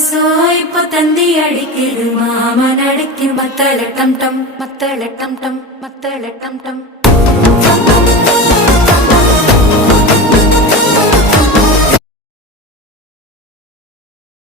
கொலுசோ இப்போ தந்தி அடிக்குது மாமன் அடிக்கும் மத்தள டம் டம் மத்தள டம் டம் மத்தள டம் டம்